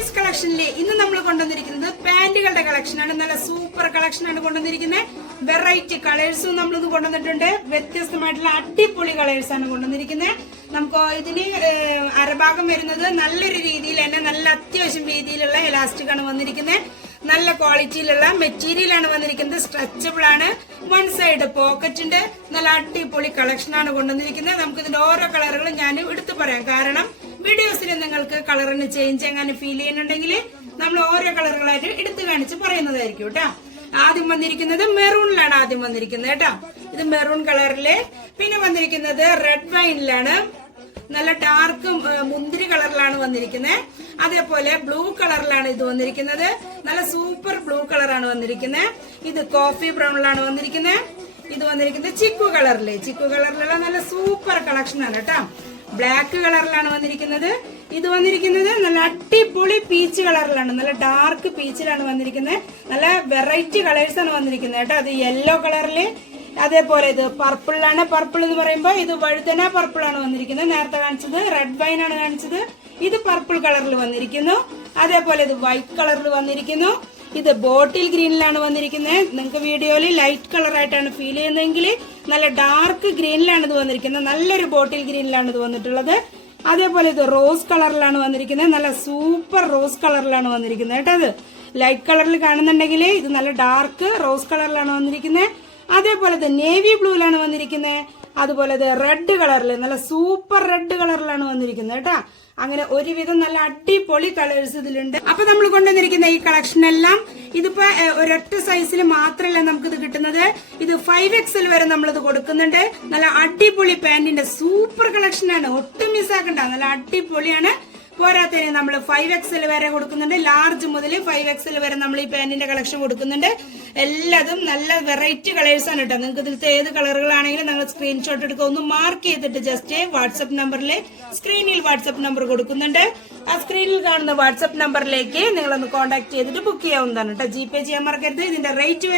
Is കളക്ഷനിലെ ഇന്ന് നമ്മൾ കൊണ്ടുവന്നിരിക്കുന്നത് പാന്റുകളുടെ കളക്ഷനാണ്. നല്ല സൂപ്പർ കളക്ഷനാണ് കൊണ്ടുവന്നിരിക്കുന്നത്. വെറൈറ്റി കളേഴ്സും നമ്മളിത് കൊണ്ടുവന്നിട്ടുണ്ട്. വ്യത്യസ്തമായിട്ടുള്ള അടിപൊളി കളേഴ്സാണ് കൊണ്ടുവന്നിരിക്കുന്നത്. നമുക്ക് ഇതിന് അരഭാഗം വരുന്നത് നല്ലൊരു രീതിയിൽ തന്നെ നല്ല അത്യാവശ്യം രീതിയിലുള്ള എലാസ്റ്റിക് ആണ് വന്നിരിക്കുന്നത്. നല്ല ക്വാളിറ്റിയിലുള്ള മെറ്റീരിയൽ ആണ് വന്നിരിക്കുന്നത്. സ്ട്രെച്ചബിൾ ആണ്. വൺ സൈഡ് പോക്കറ്റ് ഉണ്ട്. നല്ല അടിപൊളി കളക്ഷൻ ആണ് കൊണ്ടുവന്നിരിക്കുന്നത്. നമുക്ക് ഇതിന്റെ ഓരോ കളറുകളും ഞാൻ എടുത്തു പറയാം. കാരണം വീഡിയോസിൽ നിങ്ങൾക്ക് കളറിന് ചേഞ്ച് എങ്ങനെ ഫീൽ ചെയ്യുന്നുണ്ടെങ്കിൽ നമ്മൾ ഓരോ കളറുകളായിട്ട് എടുത്തു കാണിച്ച് പറയുന്നതായിരിക്കും കേട്ടോ. ആദ്യം വന്നിരിക്കുന്നത് മെറൂണിലാണ് ആദ്യം വന്നിരിക്കുന്നത് കേട്ടോ. ഇത് മെറൂൺ കളറില്. പിന്നെ വന്നിരിക്കുന്നത് റെഡ് വൈനിലാണ്. നല്ല ഡാർക്ക് മുന്തിരി കളറിലാണ് വന്നിരിക്കുന്നത്. അതേപോലെ ബ്ലൂ കളറിലാണ് ഇത് വന്നിരിക്കുന്നത്. നല്ല സൂപ്പർ ബ്ലൂ കളറാണ് വന്നിരിക്കുന്നത്. ഇത് കോഫി ബ്രൗണിലാണ് വന്നിരിക്കുന്നത്. ഇത് വന്നിരിക്കുന്നത് ചിക്കു കളറിലെ. ചിക്കു കളറിലുള്ള നല്ല സൂപ്പർ കളക്ഷനാണ് കേട്ടോ. ബ്ലാക്ക് കളറിലാണ് വന്നിരിക്കുന്നത്. ഇത് വന്നിരിക്കുന്നത് നല്ല അടിപൊളി പീച്ച് കളറിലാണ്. നല്ല ഡാർക്ക് പീച്ചിലാണ് വന്നിരിക്കുന്നത്. നല്ല വെറൈറ്റി കളേഴ്സ് ആണ് വന്നിരിക്കുന്നത് കേട്ടോ. അത് യെല്ലോ കളറില്. അതേപോലെ ഇത് പർപ്പിളിലാണ്. പർപ്പിൾ എന്ന് പറയുമ്പോൾ ഇത് വഴുതന പർപ്പിൾ ആണ് വന്നിരിക്കുന്നത്. നേരത്തെ കാണിച്ചത് റെഡ് വൈൻ ആണ് കാണിച്ചത്. ഇത് പർപ്പിൾ കളറിൽ വന്നിരിക്കുന്നു. അതേപോലെ ഇത് വൈറ്റ് കളറിൽ വന്നിരിക്കുന്നു. ഇത് ബോട്ടിൽ ഗ്രീനിലാണ് വന്നിരിക്കുന്നത്. നിങ്ങൾക്ക് വീഡിയോയിൽ ലൈറ്റ് കളർ ആയിട്ടാണ് ഫീൽ ചെയ്യുന്നതെങ്കിൽ നല്ല ഡാർക്ക് ഗ്രീനിലാണ് ഇത് വന്നിരിക്കുന്നത്. നല്ലൊരു ബോട്ടിൽ ഗ്രീനിലാണ് ഇത് വന്നിട്ടുള്ളത്. അതേപോലെ ഇത് റോസ് കളറിലാണ് വന്നിരിക്കുന്നത്. നല്ല സൂപ്പർ റോസ് കളറിലാണ് വന്നിരിക്കുന്നത് കേട്ടോ. അത് ലൈറ്റ് കളറിൽ കാണുന്നുണ്ടെങ്കിൽ ഇത് നല്ല ഡാർക്ക് റോസ് കളറിലാണ് വന്നിരിക്കുന്നത്. അതേപോലെ ഇത് നേവി ബ്ലൂയിലാണ് വന്നിരിക്കുന്നത്. അതുപോലെ ഇത് റെഡ് കളറിൽ നല്ല സൂപ്പർ റെഡ് കളറിലാണ് വന്നിരിക്കുന്നത് കേട്ടോ. അങ്ങനെ ഒരുവിധം നല്ല അടിപൊളി കളേഴ്സ് ഇതിലുണ്ട്. അപ്പൊ നമ്മൾ കൊണ്ടുവന്നിരിക്കുന്ന ഈ കളക്ഷൻ എല്ലാം ഇതിപ്പോ ഒരൊറ്റ സൈസിൽ മാത്രമല്ല നമുക്കിത് കിട്ടുന്നത്. ഇത് 5XL വരെ നമ്മളിത് കൊടുക്കുന്നുണ്ട്. നല്ല അടിപൊളി പാന്റിന്റെ സൂപ്പർ കളക്ഷനാണ്. ഒട്ടും മിസ്സാക്കണ്ട. നല്ല അടിപൊളിയാണ്. പോരാത്തതിന് നമ്മൾ 5XL വരെ കൊടുക്കുന്നുണ്ട്. ലാർജ് മുതൽ 5XL വരെ നമ്മൾ ഈ പാന്റിന്റെ കളക്ഷൻ കൊടുക്കുന്നുണ്ട്. എല്ലാതും നല്ല വെറൈറ്റി കളേഴ്സ് ആണ് കേട്ടോ. നിങ്ങൾക്ക് ഇതിലത്തെ ഏത് കളറുകളാണെങ്കിലും നിങ്ങൾ സ്ക്രീൻഷോട്ട് എടുക്കുക. ഒന്ന് മാർക്ക് ചെയ്തിട്ട് ജസ്റ്റ് വാട്സ്ആപ്പ് നമ്പറിൽ സ്ക്രീനിൽ വാട്സ്ആപ്പ് നമ്പർ കൊടുക്കുന്നുണ്ട്. ആ സ്ക്രീനിൽ കാണുന്ന വാട്സ്ആപ്പ് നമ്പറിലേക്ക് നിങ്ങളൊന്ന് കോൺടാക്ട് ചെയ്തിട്ട് ബുക്ക് ചെയ്യാവുന്നതാണ് കേട്ടോ. GPay ചെയ്യാൻ മറക്കരുത്. ഇതിന്റെ റേറ്റ്